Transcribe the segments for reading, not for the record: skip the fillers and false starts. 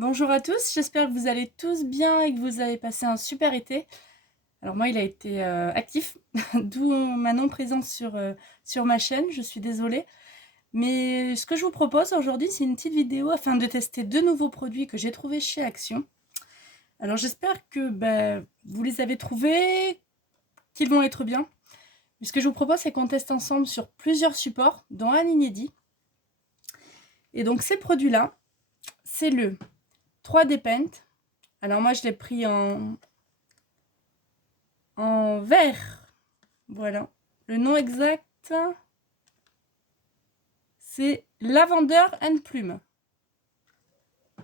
Bonjour à tous, j'espère que vous allez tous bien et que vous avez passé un super été. Alors moi, il a été actif, d'où ma non-présence sur ma chaîne, je suis désolée. Mais ce que je vous propose aujourd'hui, c'est une petite vidéo afin de tester deux nouveaux produits que j'ai trouvés chez Action. Alors j'espère que vous les avez trouvés, qu'ils vont être bien. Mais ce que je vous propose, c'est qu'on teste ensemble sur plusieurs supports, dont un inédit. Et donc ces produits-là, c'est le 3D Paint. Alors moi, je l'ai pris en vert. Voilà. Le nom exact, c'est Lavender and Plume.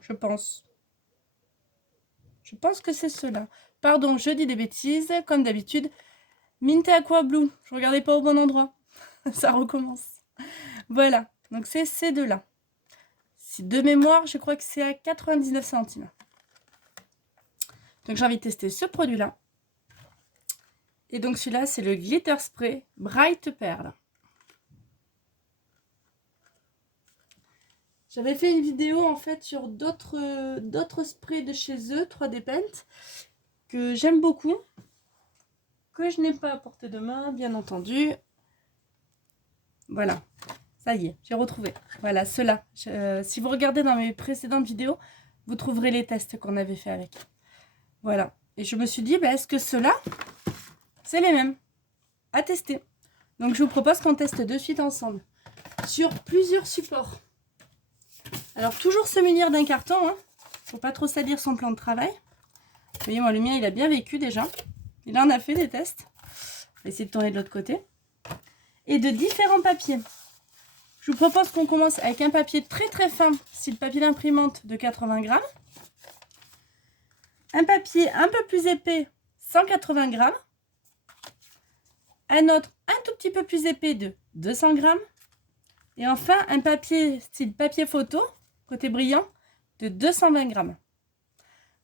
Je pense. Je pense que c'est cela. Pardon, je dis des bêtises. Comme d'habitude, Mint et Aqua Blue. Je regardais pas au bon endroit. Ça recommence. Voilà. Donc c'est ces deux-là. De mémoire, je crois que c'est à 99 centimes. Donc j'ai envie de tester ce produit-là. Et donc celui-là, c'est le Glitter Spray Bright Pearl. J'avais fait une vidéo en fait sur d'autres sprays de chez eux, 3D Paint, que j'aime beaucoup, que je n'ai pas à portée de main, bien entendu. Voilà, ça y est, j'ai retrouvé. Voilà, ceux-là. Si vous regardez dans mes précédentes vidéos, vous trouverez les tests qu'on avait fait avec. Voilà. Et je me suis dit, est-ce que ceux-là, c'est les mêmes à tester? Donc je vous propose qu'on teste de suite ensemble sur plusieurs supports. Alors toujours se munir d'un carton, hein. Faut pas trop salir son plan de travail. Vous voyez, moi le mien il a bien vécu déjà. Il en a fait des tests. Je vais essayer de tourner de l'autre côté. Et de différents papiers. Je vous propose qu'on commence avec un papier très très fin, style papier d'imprimante de 80 grammes. Un papier un peu plus épais, 180 grammes. Un autre un tout petit peu plus épais de 200 grammes. Et enfin un papier style papier photo, côté brillant, de 220 grammes.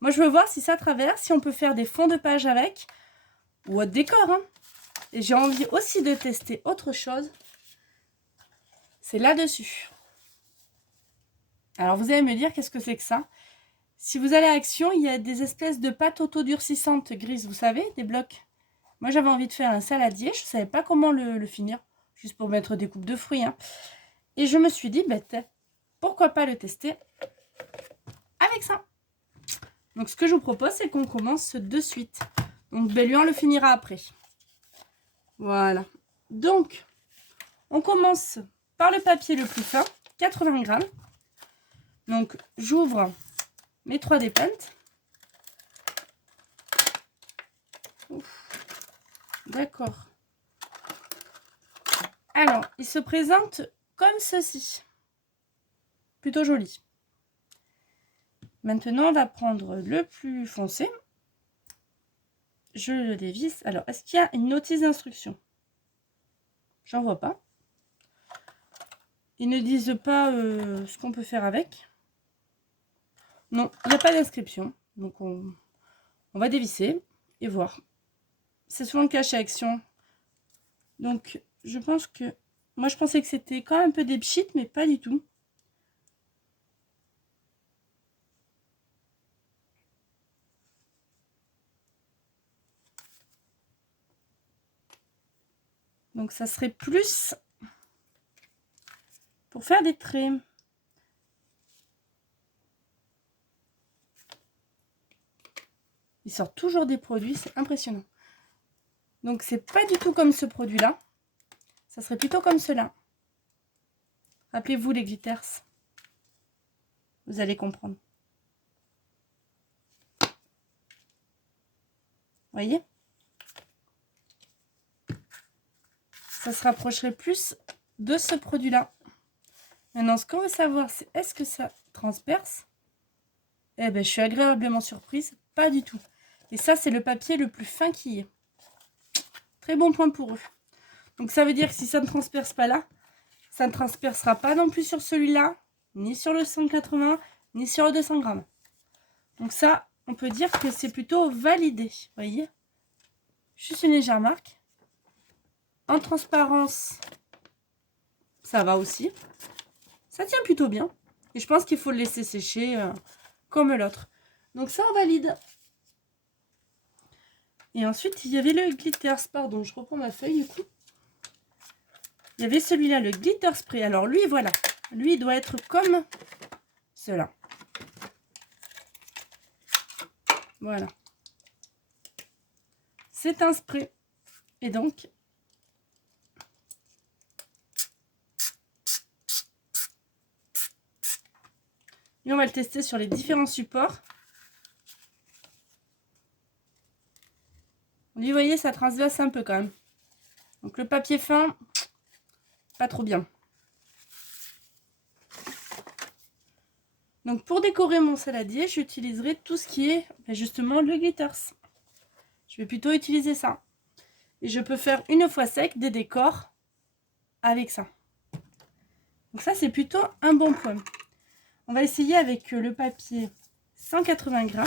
Moi je veux voir si ça traverse, si on peut faire des fonds de page avec, ou autre décor, hein. Et j'ai envie aussi de tester autre chose. C'est là-dessus. Alors vous allez me dire qu'est-ce que c'est que ça? Si vous allez à Action, il y a des espèces de pâtes auto-durcissantes grises, vous savez, des blocs. Moi j'avais envie de faire un saladier, je ne savais pas comment le finir, juste pour mettre des coupes de fruits, hein. Et je me suis dit, pourquoi pas le tester avec ça? Donc ce que je vous propose, c'est qu'on commence de suite. Donc lui, on le finira après. Voilà. Donc, on commence par le papier le plus fin, 80 grammes. Donc, j'ouvre mes 3D Paint. D'accord. Alors, il se présente comme ceci. Plutôt joli. Maintenant, on va prendre le plus foncé. Je le dévisse. Alors, est-ce qu'il y a une notice d'instruction? J'en vois pas. Ils ne disent pas ce qu'on peut faire avec. Non, il n'y a pas d'inscription. Donc, on va dévisser et voir. C'est souvent le cas chez Action. Donc, je pense que... Moi, je pensais que c'était quand même un peu des pchits, mais pas du tout. Donc, ça serait plus pour faire des traits. Ils sortent toujours des produits, c'est impressionnant. Donc, c'est pas du tout comme ce produit-là. Ça serait plutôt comme cela. Rappelez-vous les glitters. Vous allez comprendre. Voyez? Ça se rapprocherait plus de ce produit-là. Maintenant, ce qu'on veut savoir, c'est est-ce que ça transperce? Eh bien, je suis agréablement surprise. Pas du tout. Et ça, c'est le papier le plus fin qui est. Très bon point pour eux. Donc, ça veut dire que si ça ne transperce pas là, ça ne transpercera pas non plus sur celui-là, ni sur le 180, ni sur le 200 grammes. Donc ça, on peut dire que c'est plutôt validé. Vous voyez? Juste une légère marque. En transparence, ça va aussi. Ça tient plutôt bien. Et je pense qu'il faut le laisser sécher comme l'autre. Donc ça, on valide. Et ensuite, il y avait le glitters. Pardon, je reprends ma feuille du coup. Il y avait celui-là, le glitter spray. Alors lui, voilà. Lui, il doit être comme cela. Voilà. C'est un spray. Et donc, et on va le tester sur les différents supports. Vous voyez, ça transvase un peu quand même. Donc le papier fin, pas trop bien. Donc pour décorer mon saladier, j'utiliserai tout ce qui est justement le glitters. Je vais plutôt utiliser ça. Et je peux faire une fois sec des décors avec ça. Donc ça, c'est plutôt un bon point. On va essayer avec le papier 180 grammes.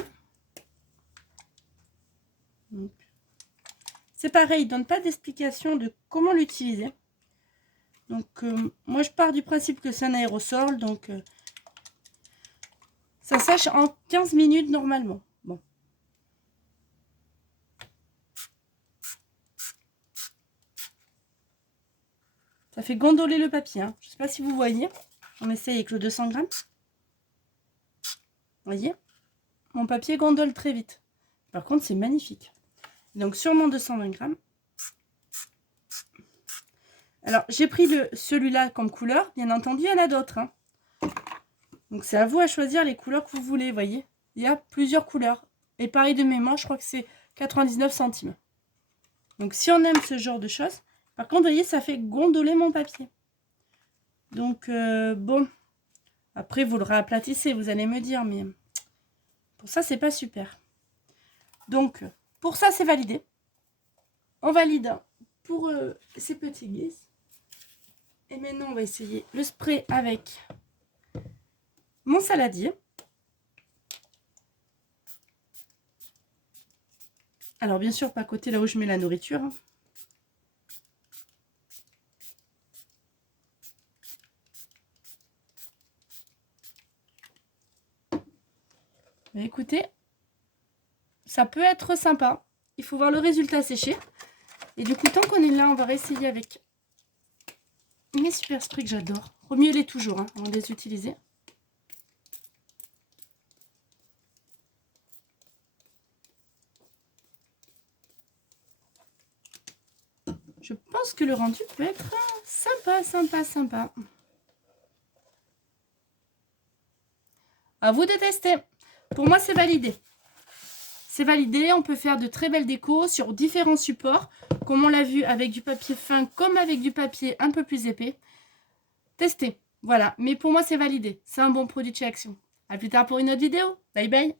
C'est pareil, il ne donne pas d'explication de comment l'utiliser. Donc moi, je pars du principe que c'est un aérosol. Donc ça sèche en 15 minutes normalement. Bon. Ça fait gondoler le papier. Hein. Je ne sais pas si vous voyez. On essaye avec le 200 grammes. Vous voyez, mon papier gondole très vite. Par contre, c'est magnifique. Donc, sur mon 220 grammes. Alors, j'ai pris celui-là comme couleur. Bien entendu, il y en a d'autres. Hein. Donc, c'est à vous à choisir les couleurs que vous voulez. Vous voyez, il y a plusieurs couleurs. Et pareil de mémoire, je crois que c'est 99 centimes. Donc, si on aime ce genre de choses. Par contre, vous voyez, ça fait gondoler mon papier. Donc, bon. Après, vous le réaplatissez, vous allez me dire. Mais pour ça, c'est pas super. Donc, pour ça, c'est validé. On valide pour ces petits glisses. Et maintenant, on va essayer le spray avec mon saladier. Alors, bien sûr, pas à côté là où je mets la nourriture. Mais écoutez, ça peut être sympa. Il faut voir le résultat sécher. Et du coup, tant qu'on est là, on va réessayer avec mes super sprays que j'adore. Remuez-les toujours hein, avant de les utiliser. Je pense que le rendu peut être sympa, sympa, sympa. À vous de tester. Pour moi, c'est validé. C'est validé, on peut faire de très belles décos sur différents supports, comme on l'a vu avec du papier fin, comme avec du papier un peu plus épais. Testez, voilà. Mais pour moi, c'est validé. C'est un bon produit de chez Action. À plus tard pour une autre vidéo. Bye bye.